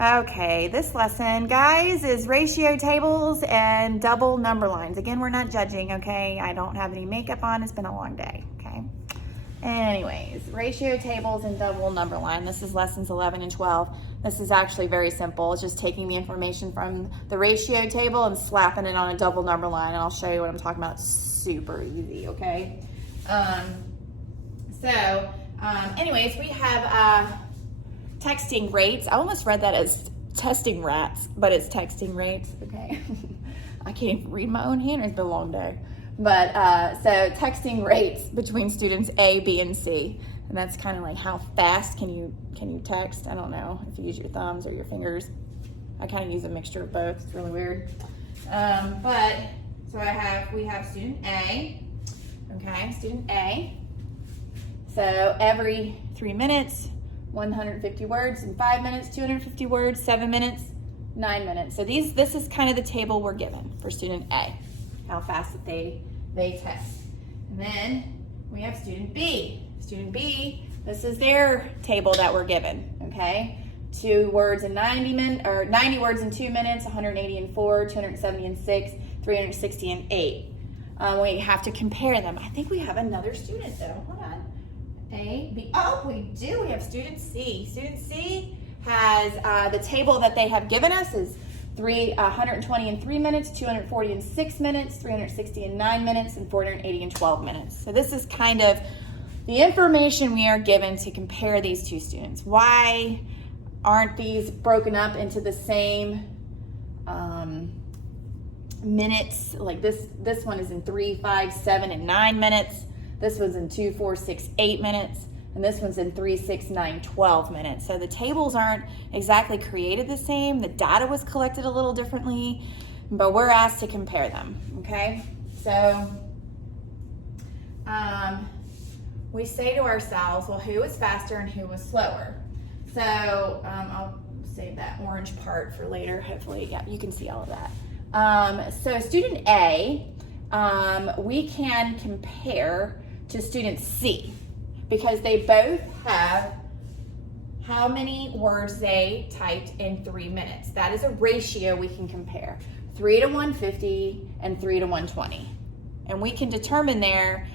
Okay, this lesson, guys, is ratio tables and double number lines. Again, we're not judging, okay? I don't have any makeup on. It's been a long day, okay? Anyways, ratio tables and double number line. This is lessons 11 and 12. This is actually very simple. It's just taking the information from the ratio table and slapping it on a double number line. And I'll show you what I'm talking about. It's super easy, okay? Anyways, we have texting rates. I almost read that as testing rats, but it's texting rates, okay? I can't even read my own hand. It's been a long day. But so texting rates between students A, B, and C. And that's kind of like how fast can you text? I don't know if you use your thumbs or your fingers. I kind of use a mixture of both. It's really weird. We have student A, okay, student A. So every 3 minutes, 150 words in 5 minutes, 250 words, 7 minutes, 9 minutes. So this is kind of the table we're given for student A, how fast that they test. And then we have student B. Student B, this is their table that we're given, okay? 90 words in 2 minutes, 180 in 4, 270 in 6, 360 in 8. We have to compare them. I think we have another student though. Hold on. A, B, oh, we do. We have student C. Student C has the table that they have given us is 120 in 3 minutes, 240 in 6 minutes, 360 in 9 minutes, and 480 in 12 minutes. So this is kind of the information we are given to compare these two students. Why aren't these broken up into the same minutes? Like this one is in 3, 5, 7, and 9 minutes. This one's in 2, 4, 6, 8 minutes. And this one's in 3, 6, 9, 12 minutes. So the tables aren't exactly created the same. The data was collected a little differently, but we're asked to compare them, okay? So we say to ourselves, well, who was faster and who was slower? So I'll save that orange part for later. Hopefully, yeah, you can see all of that. So student A, we can compare to student C because they both have how many words they typed in 3 minutes. That is a ratio we can compare. 3 to 150 and 3 to 120. And we can determine there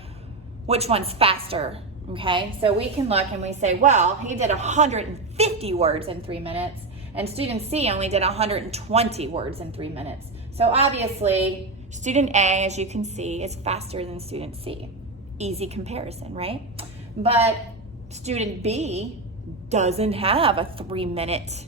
which one's faster, okay? So we can look and we say, well, he did 150 words in 3 minutes and student C only did 120 words in 3 minutes. So obviously, student A, as you can see, is faster than student C. Easy comparison, right? But student B doesn't have a 3 minute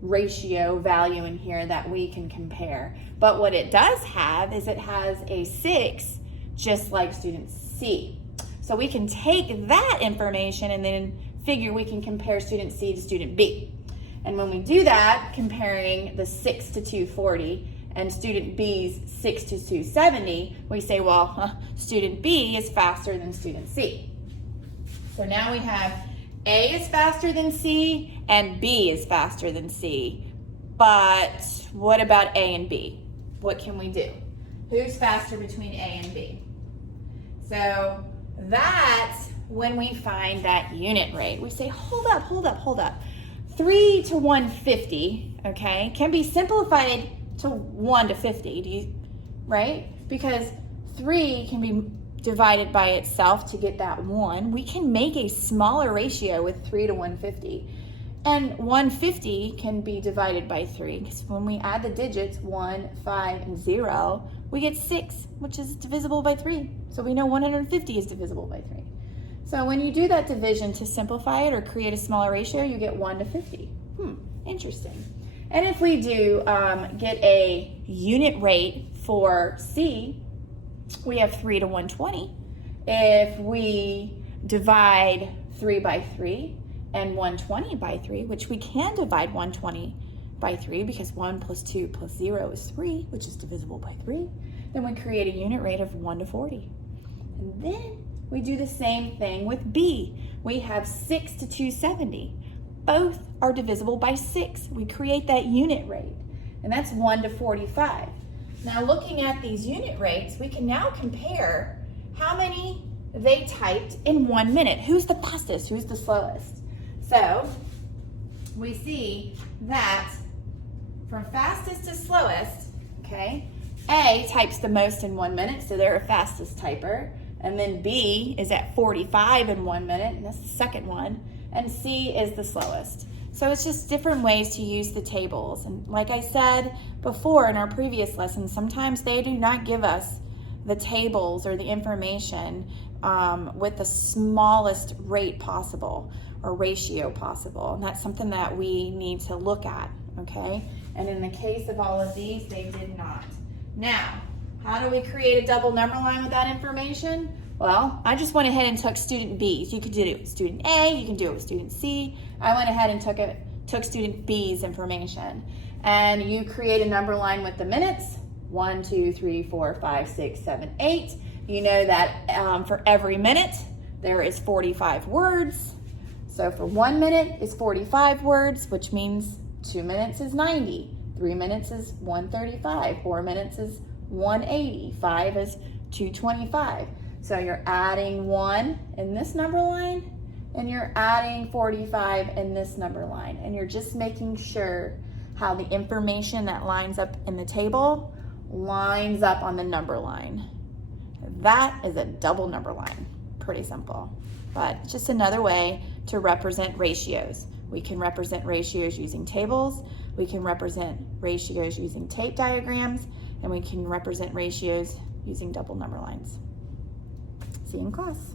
ratio value in here that we can compare. But what it does have is it has a 6, just like student C. So we can take that information and then figure we can compare student C to student B. And when we do that, comparing the 6 to 240 and student B's 6 to 270, we say, well, student B is faster than student C. So now we have A is faster than C and B is faster than C. But what about A and B? What can we do? Who's faster between A and B? So that's when we find that unit rate. We say, hold up. 3 to 150, okay, can be simplified to 1 to 50, right? Because 3 can be divided by itself to get that 1. We can make a smaller ratio with 3 to 150. And 150 can be divided by 3, because when we add the digits 1, 5, and 0, we get 6, which is divisible by 3. So we know 150 is divisible by 3. So when you do that division to simplify it or create a smaller ratio, you get 1 to 50. Interesting. And if we do get a unit rate for C, we have 3 to 120. If we divide 3 by 3 and 120 by 3, which we can divide 120 by 3 because 1 plus 2 plus 0 is 3, which is divisible by 3, then we create a unit rate of 1 to 40. And then we do the same thing with B. We have 6 to 270. Both are divisible by 6. We create that unit rate, and that's 1 to 45. Now looking at these unit rates, we can now compare how many they typed in 1 minute. Who's the fastest? Who's the slowest? So we see that from fastest to slowest, okay, A types the most in 1 minute, so they're a fastest typer. And then B is at 45 in 1 minute, and that's the second one. And C is the slowest. So it's just different ways to use the tables. And like I said before in our previous lesson, sometimes they do not give us the tables or the information with the smallest rate possible or ratio possible. And that's something that we need to look at, okay? And in the case of all of these, they did not. Now, how do we create a double number line with that information? Well, I just went ahead and took student B's. You could do it with student A, you can do it with student C. I went ahead and took student B's information. And you create a number line with the minutes, 1, 2, 3, 4, 5, 6, 7, 8. You know that for every minute, there is 45 words. So for 1 minute is 45 words, which means 2 minutes is 90. 3 minutes is 135. 4 minutes is 180. 5 is 225. So you're adding 1 in this number line, and you're adding 45 in this number line. And you're just making sure how the information that lines up in the table lines up on the number line. That is a double number line. Pretty simple. But it's just another way to represent ratios. We can represent ratios using tables, we can represent ratios using tape diagrams, and we can represent ratios using double number lines. See you in class.